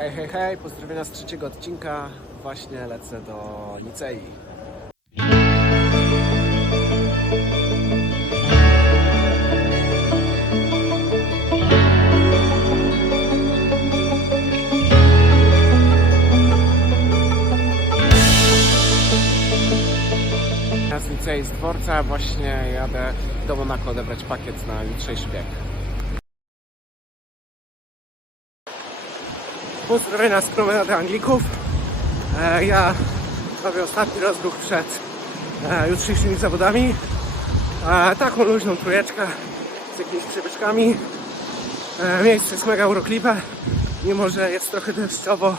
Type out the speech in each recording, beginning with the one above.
Hej, hej, hej, pozdrowienia z trzeciego odcinka. Właśnie lecę do Nicei. Ja z Nicei z dworca właśnie jadę do Monako odebrać pakiet na jutrzejszy bieg. Pozdrowienia z promenady Anglików. E, ja robię ostatni rozruch przed e, jutrzejszymi zawodami. E, taką luźną trójeczkę z jakimiś przebyszkami. E, miejsce jest mega urokliwe. Mimo, że jest trochę deszczowo,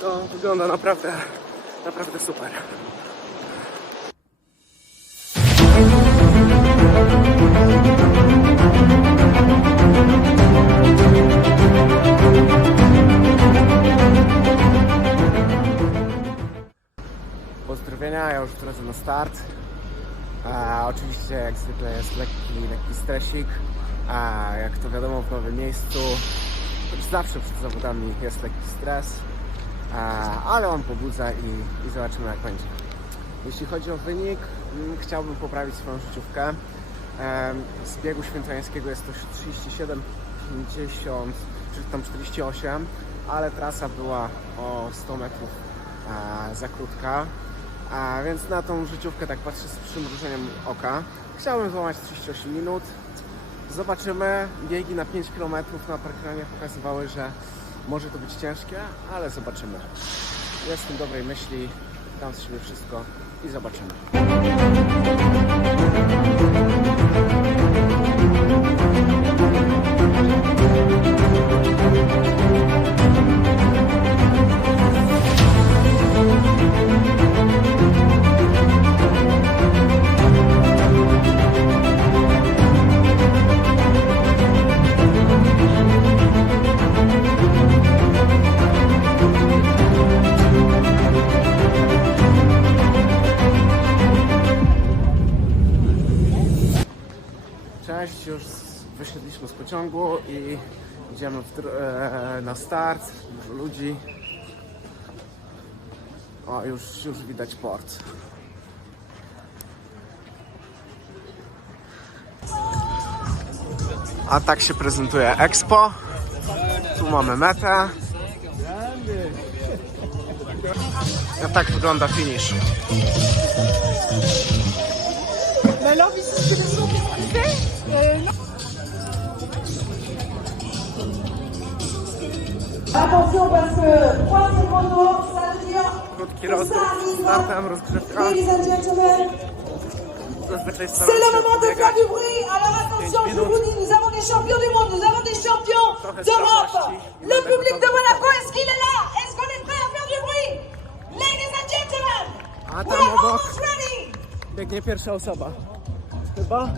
to wygląda naprawdę, naprawdę super. Pozdrowienia, ja już w drodze na start. A, oczywiście jak zwykle jest lekki, lekki stresik. A jak to wiadomo w nowym miejscu, już zawsze przed zawodami jest lekki stres. A, ale on pobudza i, i zobaczymy jak będzie. Jeśli chodzi o wynik, mm, chciałbym poprawić swoją życiówkę. Em, Z biegu świętojańskiego jest to 37, 50, czy tam 48, ale trasa była o 100 metrów e, za krótka. A więc na tą życiówkę tak patrzę z przymrużeniem oka. Chciałbym złamać 38 minut. Zobaczymy. Biegi na 5 km na parkranie pokazywały, że może to być ciężkie, ale zobaczymy. Jestem dobrej myśli, dam z siebie wszystko i zobaczymy. Z i idziemy e, na start. Dużo ludzi. O, już, już widać port. A tak się prezentuje Expo. Tu mamy metę. A tak wygląda finish. Mais alors, ici, c'est Attention parce que 3 secondes, ça veut dire rozruch przed startem, rozgrzewka. Ladies and gentlemen, c'est le moment de faire du bruit. Alors attention, je vous dis, nous avons des champions du monde, nous avons des champions d'Europe. Le public de Monaco, est-ce qu'il est là? Est-ce qu'on est prêt à faire du bruit? Ladies and gentlemen, we are almost ready. biegnie pierwsza osoba. Chyba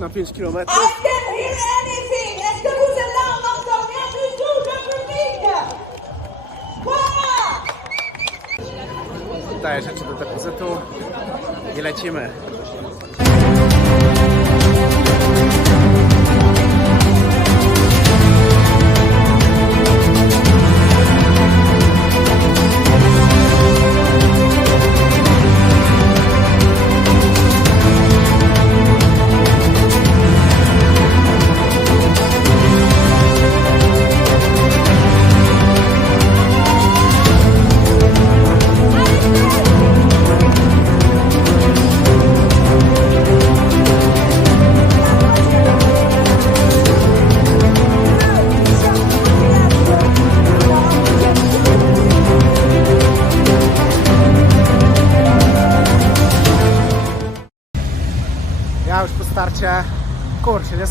na 5 km. I can hear anything. Daję rzeczy do depozytu i lecimy.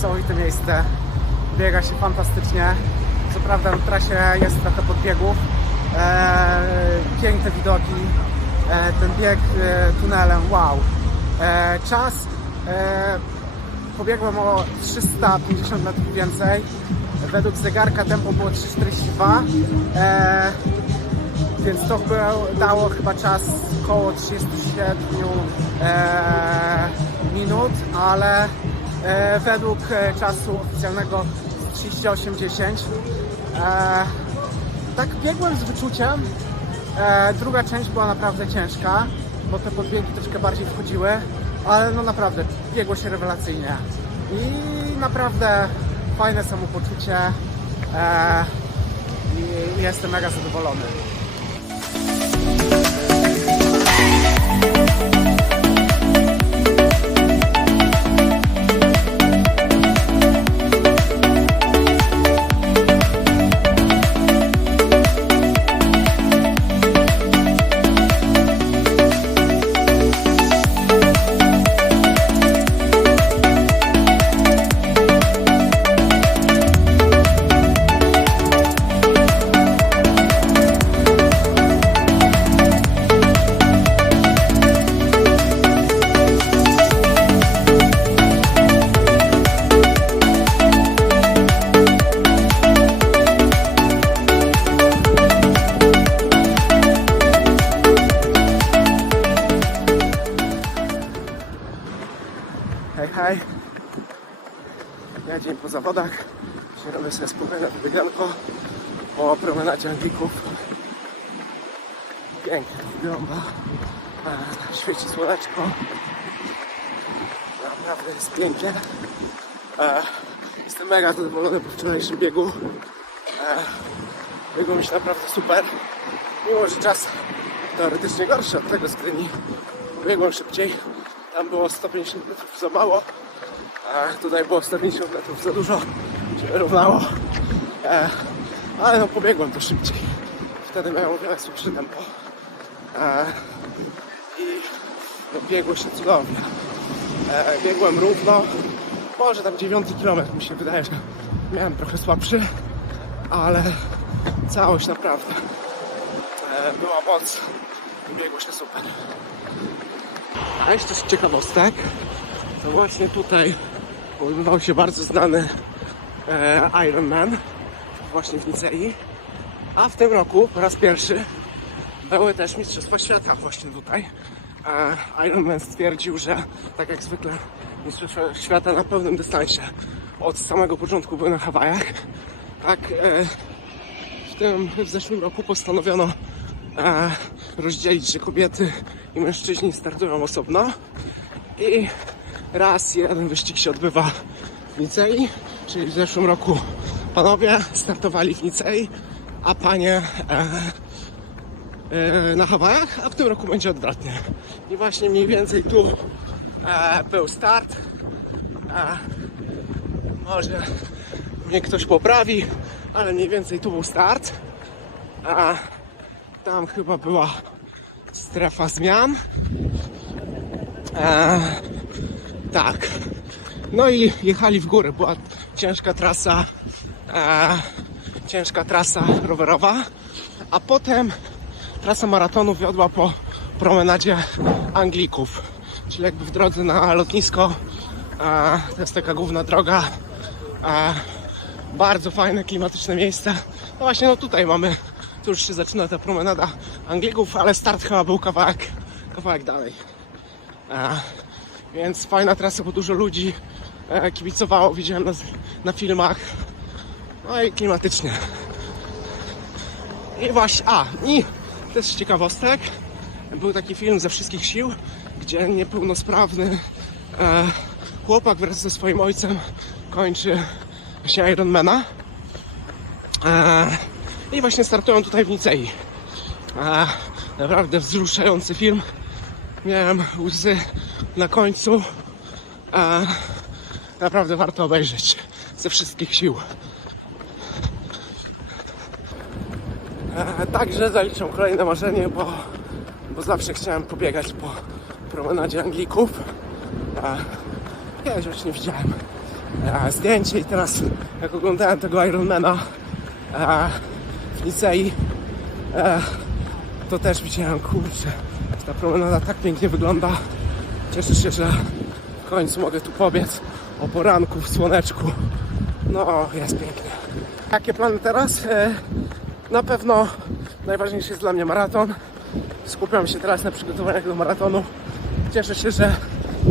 Niesamowite miejsce. Biega się fantastycznie. Co prawda na trasie jest trochę podbiegów. Eee, piękne widoki. Eee, ten bieg e, tunelem, wow. Eee, czas e, pobiegłem o 350 metrów więcej. Według zegarka tempo było 3,42. Eee, więc to by dało chyba czas około 37 e, minut, ale według e, czasu oficjalnego 38.10 e, tak biegłem z wyczuciem. E, druga część była naprawdę ciężka, bo te podbiegi troszkę bardziej wchodziły, ale no naprawdę biegło się rewelacyjnie. I naprawdę fajne samopoczucie. E, i jestem mega zadowolony. Zawodach. Dzisiaj robię sobie spokojne wybieganko po promenadzie Anglików. Pięknie to wygląda. Świeci słoneczko. Naprawdę jest pięknie. Jestem mega zadowolony po wczorajszym biegu. Biegło mi się naprawdę super. Mimo, że czas teoretycznie gorszy od tego z. Biegłem szybciej. Tam było 150 metrów za mało, tutaj było 150 metrów za dużo. Się wyrównało. E, ale no pobiegłem to szybciej. Wtedy miałem o wiele szybsze tempo. I no, biegło się cudownie. Biegłem równo. Może tam 9 km mi się wydaje, że miałem trochę słabszy, ale całość naprawdę była moc biegło się super. A jeszcze z ciekawostek, to właśnie tutaj odbywał się bardzo znany e, Ironman, właśnie w Nicei. A w tym roku po raz pierwszy były też Mistrzostwa Świata właśnie tutaj. E, Ironman stwierdził, że tak jak zwykle Mistrzostwa Świata na pełnym dystansie od samego początku były na Hawajach. Tak e, w tym w zeszłym roku postanowiono e, rozdzielić, że kobiety i mężczyźni startują osobno i raz jeden wyścig się odbywa w Nicei, czyli w zeszłym roku panowie startowali w Nicei, a panie e, e, na Hawajach, a w tym roku będzie odwrotnie. I właśnie mniej więcej tu e, był start. E, może mnie ktoś poprawi, ale mniej więcej tu był start. A tam chyba była strefa zmian. E, tak. No i jechali w górę. Była ciężka trasa, e, ciężka trasa rowerowa, a potem trasa maratonu wiodła po promenadzie Anglików, czyli jakby w drodze na lotnisko. E, to jest taka główna droga. E, bardzo fajne, klimatyczne miejsce. No właśnie, no tutaj mamy, tu już się zaczyna ta promenada Anglików, ale start chyba był kawałek, kawałek dalej. E, więc fajna trasa, bo dużo ludzi e, kibicowało, widziałem na, na filmach. No i klimatycznie. I właśnie, a, i też ciekawostek, był taki film ze wszystkich sił, gdzie niepełnosprawny e, chłopak wraz ze swoim ojcem kończy właśnie Ironmana. E, I właśnie startują tutaj w Nicei. E, naprawdę wzruszający film. Miałem łzy na końcu. E, naprawdę warto obejrzeć ze wszystkich sił. Także zaliczam kolejne marzenie, bo, bo zawsze chciałem pobiegać po promenadzie Anglików. E, kiedyś już nie widziałem e, zdjęcie i teraz jak oglądałem tego Ironmana w Nicei, to też widziałem, kurczę, ta promenada tak pięknie wygląda. Cieszę się, że w końcu mogę tu pobiec o poranku w słoneczku. No, jest pięknie. Jakie plany teraz? E, na pewno najważniejszy jest dla mnie maraton. Skupiam się teraz na przygotowaniach do maratonu. Cieszę się, że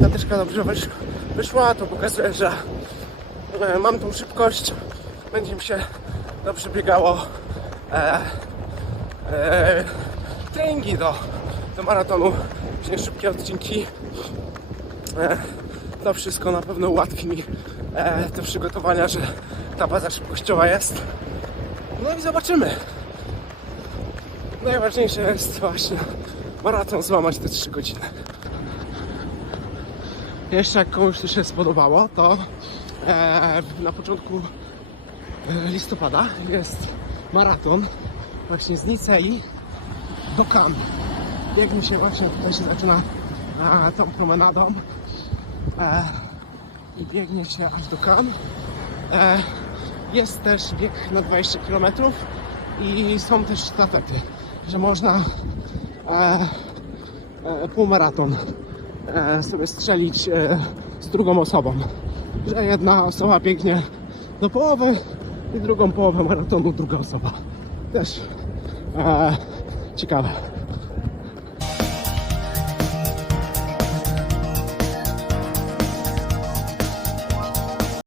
ta tyczka dobrze wysz- wyszła. To pokazuje, że e, mam tą szybkość. Będzie mi się dobrze biegało. e, e, treningi do, do maratonu, później szybkie odcinki. E, to wszystko na pewno ułatwi mi e, te przygotowania, że ta baza szybkościowa jest. No i zobaczymy. Najważniejsze jest właśnie maraton złamać te 3 godziny. Jeszcze jak komuś to się spodobało, to e, na początku listopada jest maraton właśnie z Nicei do Cannes. Biegnie się właśnie, tutaj się zaczyna e, tą promenadą e, i biegnie się aż do Cannes. E, jest też bieg na 20 km i są też sztafety, że można e, e, półmaraton e, sobie strzelić e, z drugą osobą. Że jedna osoba biegnie do połowy i drugą połowę maratonu druga osoba. Też e, ciekawe.